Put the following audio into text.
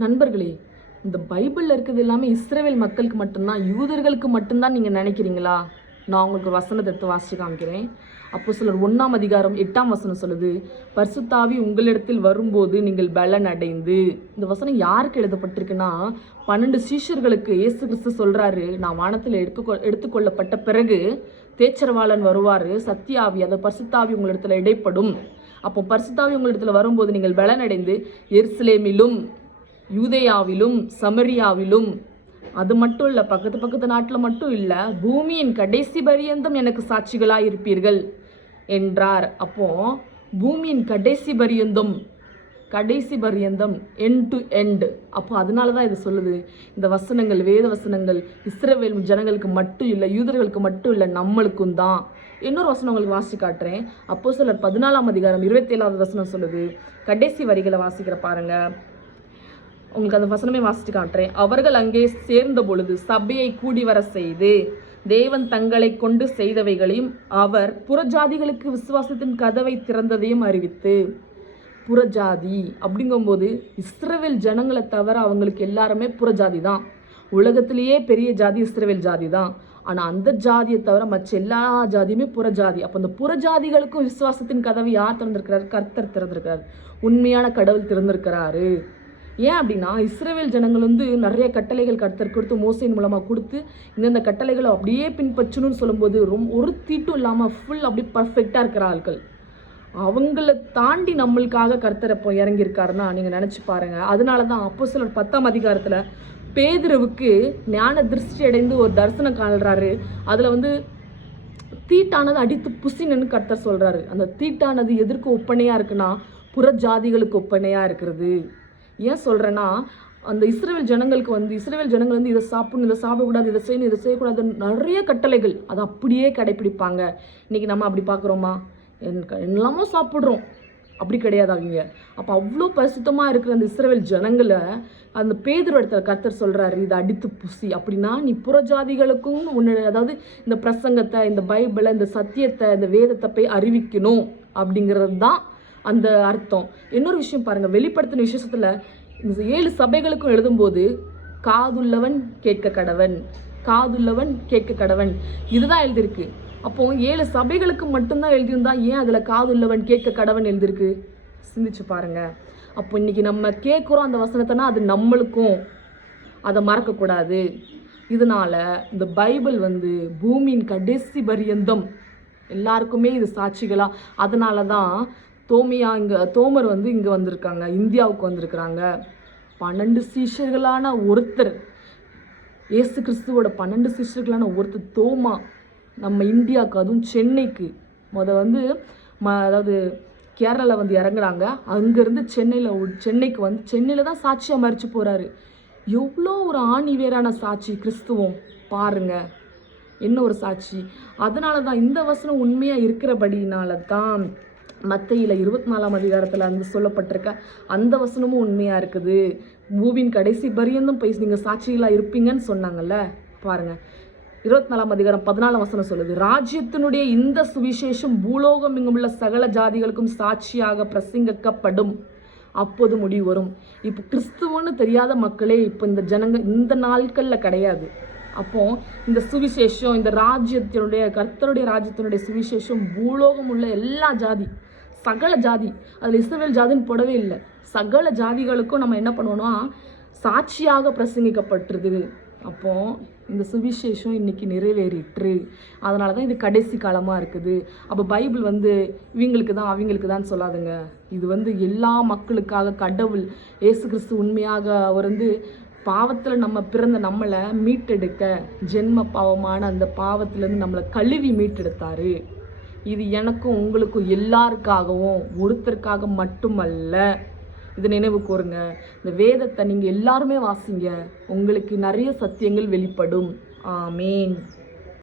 நண்பர்களே, இந்த பைபிளில் இருக்கிறது எல்லாமே இஸ்ரவேல் மக்களுக்கு மட்டும்தான், யூதர்களுக்கு மட்டும்தான் நீங்கள் நினைக்கிறீங்களா? நான் உங்களுக்கு ஒரு வசனத்தை எடுத்து வாசித்து காமிக்கிறேன். அப்போஸ்தலர் 1:8 சொல்லுது, பரிசுத்தாவி உங்களிடத்தில் வரும்போது நீங்கள் பலன் அடைந்து. இந்த வசனம் யாருக்கு எழுதப்பட்டிருக்குன்னா 12 சீஷர்களுக்கு இயேசு கிறிஸ்து சொல்றாரு, நான் வானத்தில் எடுத்துக்கொள்ளப்பட்ட பிறகு தேச்சரவாளன் வருவார், சத்தியாவி, அந்த பரிசுத்தாவி உங்களிடத்தில் இடைப்படும். அப்போ பரிசுத்தாவி உங்களிடத்தில் வரும்போது நீங்கள் பலன் அடைந்து எருசலேமிலும் யூதேயாவிலும் சமரியாவிலும், அது மட்டும் இல்லை, பக்கத்து நாட்டில் மட்டும் இல்லை, பூமியின் கடைசி பரியந்தம் எனக்கு சாட்சிகளாக இருப்பீர்கள் என்றார். அப்போ பூமியின் கடைசி பரியந்தம் எண்ட் டு எண்ட். அப்போ அதனால தான் இது சொல்லுது. இந்த வசனங்கள், வேத வசனங்கள் இஸ்ரவேல் ஜனங்களுக்கு மட்டும் இல்லை, யூதர்களுக்கு மட்டும் இல்லை, நம்மளுக்கும் தான். இன்னொரு வசனம் உங்களுக்கு வாசி காட்டுறேன். அப்போஸ்தலர் 14:27 சொல்லுது. கடைசி வரிகளை வாசிக்கிற பாருங்க, உங்களுக்கு அந்த வசனமே வாசித்து காட்டுறேன். அவர்கள் அங்கே சேர்ந்த பொழுது சபையை கூடி வர செய்து தேவன் தங்களை கொண்டு செய்தவைகளையும் அவர் புறஜாதிகளுக்கு விசுவாசத்தின் கதவை திறந்ததையும் அறிவித்து. புறஜாதி அப்படிங்கும்போது இஸ்ரவேல் ஜனங்களை தவிர அவங்களுக்கு எல்லாருமே புறஜாதி தான். உலகத்திலேயே பெரிய ஜாதி இஸ்ரவேல் ஜாதி தான். ஆனால் அந்த ஜாதியை தவிர மற்ற எல்லா ஜாதியுமே புறஜாதி. அப்போ அந்த புறஜாதிகளுக்கும் விசுவாசத்தின் கதவை யார் திறந்திருக்கிறார்? கர்த்தர் திறந்திருக்கிறார். உண்மையான கடவுள் திறந்திருக்கிறாரு. ஏன் அப்படின்னா இஸ்ரவேல் ஜனங்கள் நிறைய கட்டளைகள் கர்த்தர் கொடுத்து மோசையின் மூலமாக கொடுத்து இந்தந்த கட்டளைகளை அப்படியே பின்பற்றணும்னு சொல்லும்போது ஒரு தீட்டும் இல்லாமல் ஃபுல் அப்படியே பர்ஃபெக்டாக இருக்கிற ஆட்கள். அவங்கள தாண்டி நம்மளுக்காக கர்த்தர் இப்போ இறங்கியிருக்காருன்னா நீங்கள் நினச்சி பாருங்கள். அதனால தான் அப்போஸ்தலர் 10 பேதுருவுக்கு ஞான திருஷ்டி அடைந்து ஒரு தரிசனம் காண்றாரு. அதில் தீட்டானது அடித்து புசினன்னு கர்த்தர் சொல்கிறாரு. அந்த தீட்டானது எதற்கு ஒப்பனையாக இருக்குன்னா புற ஜாதிகளுக்கு ஒப்பனையாக இருக்கிறது. ஏன் சொல்கிறேன்னா, அந்த இஸ்ரவேல் ஜனங்கள் இதை சாப்பிடணும், இதை சாப்பிடக்கூடாது, இதை செய்யணும், இதை செய்யக்கூடாது, நிறைய கட்டளைகள் அதை அப்படியே கடைப்பிடிப்பாங்க. இன்றைக்கி நம்ம அப்படி பார்க்குறோமா? எல்லாமோ சாப்பிட்றோம், அப்படி கிடையாது அவங்க. அப்போ அவ்வளோ பரிசுத்தமாக இருக்கிற அந்த இஸ்ரவேல் ஜனங்களை அந்த பேதுரு இடத்துல கர்த்தர் சொல்கிறாரு, இதை அடித்து புசி. அப்படின்னா நீ புறஜாதிகளுக்கும் அதாவது இந்த பிரசங்கத்தை, இந்த பைபிளை, இந்த சத்தியத்தை, இந்த வேதத்தை போய் அறிவிக்கணும் அப்படிங்கிறது தான் அந்த அர்த்தம். இன்னொரு விஷயம் பாருங்கள், வெளிப்படுத்தின விசேஷத்தில் இந்த 7 சபைகளுக்கும் எழுதும்போது காதுள்ளவன் கேட்க கடவன் இதுதான் எழுதியிருக்கு. அப்போ 7 சபைகளுக்கு மட்டும்தான் எழுதியிருந்தா ஏன் அதில் காதுள்ளவன் கேட்க கடவன் எழுதியிருக்கு? சிந்திச்சு பாருங்க. அப்போ இன்னைக்கு நம்ம கேட்குறோம் அந்த வசனத்தைனா அது நம்மளுக்கும், அதை மறக்கக்கூடாது. இதனால இந்த பைபிள் பூமியின் கடைசி பரியந்தம் எல்லாருக்குமே இது சாட்சிகளா. அதனால தான் தோமர் இங்கே வந்திருக்காங்க, இந்தியாவுக்கு வந்திருக்கிறாங்க. 12 சீஷர்களான ஒருத்தர், இயேசு கிறிஸ்துவோட 12 சீஷர்களான ஒருத்தர் தோமா நம்ம இந்தியாவுக்கு, அதுவும் சென்னைக்கு அதாவது கேரளாவில் இறங்குறாங்க. அங்கேருந்து சென்னைக்கு தான் சாட்சியாக மறித்து போகிறாரு. எவ்வளோ ஒரு ஆணிவேரான சாட்சி கிறிஸ்துவம் பாருங்க, என்ன ஒரு சாட்சி. அதனால தான் இந்த வசனம் உண்மையாக இருக்கிறபடினால தான் மத்தேயுல 24 சொல்லப்பட்டிருக்க அந்த வசனமும் உண்மையாக இருக்குது. பூவின் கடைசி பரியந்தம் போய் நீங்கள் சாட்சிகளாக இருப்பீங்கன்னு சொன்னாங்கல்ல. பாருங்கள், 24 14 சொல்லுது, ராஜ்யத்தினுடைய இந்த சுவிசேஷம் பூலோகம் இங்குள்ள சகல ஜாதிகளுக்கும் சாட்சியாக பிரசங்கிக்கப்படும், அப்போது முடிவு வரும். இப்போ கிறிஸ்துவன்னு தெரியாத மக்களே இப்போ இந்த நாட்களில் கிடையாது. அப்போ இந்த சுவிசேஷம், இந்த கர்த்தருடைய ராஜ்யத்தினுடைய சுவிசேஷம் பூலோகம் உள்ள எல்லா ஜாதி, சகல ஜாதி, அதில் இஸ்ரவேல் ஜாதின்னு போடவே இல்லை, சகல ஜாதிகளுக்கும் நம்ம என்ன பண்ணுவோம்னா சாட்சியாக பிரசங்கிக்கப்பட்டிருது. அப்போ இந்த சுவிசேஷம் இன்னைக்கு நிறைவேறிற்று. அதனால தான் இது கடைசி காலமாக இருக்குது. அப்போ பைபிள் இவங்களுக்கு தான் அவங்களுக்கு தான் சொல்லாதுங்க. இது எல்லா மக்களுக்காக கடவுள் இயேசு கிறிஸ்து உண்மையாக அவர் பாவத்தில் நம்ம பிறந்த நம்மளை மீட்டெடுக்க, ஜென்ம பாவமான அந்த பாவத்திலேருந்து நம்மளை கழுவி மீட்டெடுத்தாரு. இது எனக்கும் உங்களுக்கும் எல்லாருக்காகவும், ஒருத்தருக்காக மட்டுமல்ல. இது நினைவு கூறுங்க. இந்த வேதத்தை நீங்கள் எல்லாருமே வாசிங்க, உங்களுக்கு நிறைய சத்தியங்கள் வெளிப்படும். ஆமீன்.